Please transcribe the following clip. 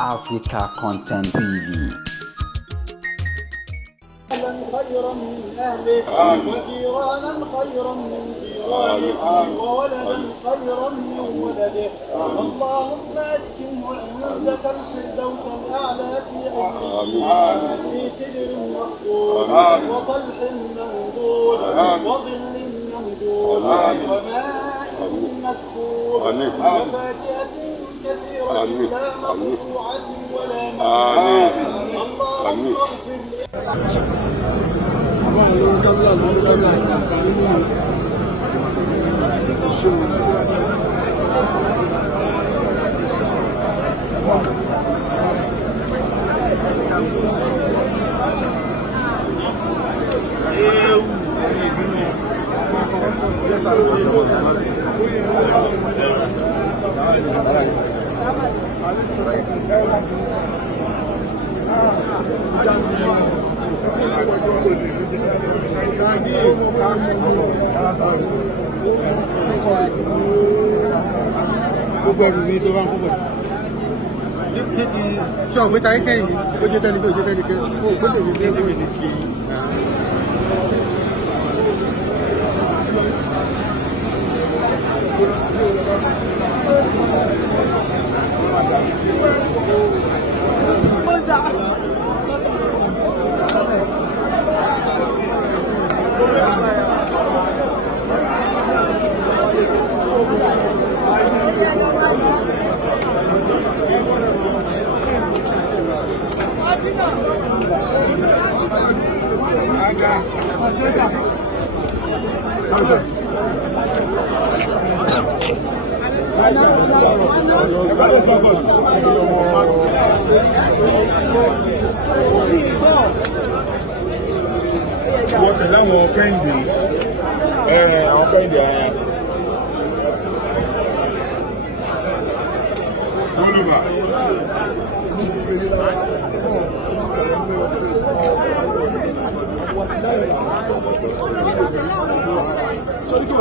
Africa Content TV. خيرا من أهله وجيرانا خيرا من جيرانه وولدا خيرا من ولده. اللهم أسكنه عندك الفردوس الأعلى في سدر مخضود وطلح منضود وظل ممدود وماء مسكوب وفاكهة كثيرة لا مقطوعة ولا ممنوعة. اللهم اغفر gbogbo ẹrù mi tó bá ń kóbọ̀ ní ti ṣé ọ̀gbẹ́ ta kẹ́yìn ó jẹ́ tẹ́lẹ̀ tó jẹ́ tẹ́lẹ̀ kẹ́ ó gbé tèmi ní ẹgbẹ́ mi ní ṣe wọ́n tẹ̀lé àwọn kẹ́hìndé àwọn kẹ́hìndé Oliver.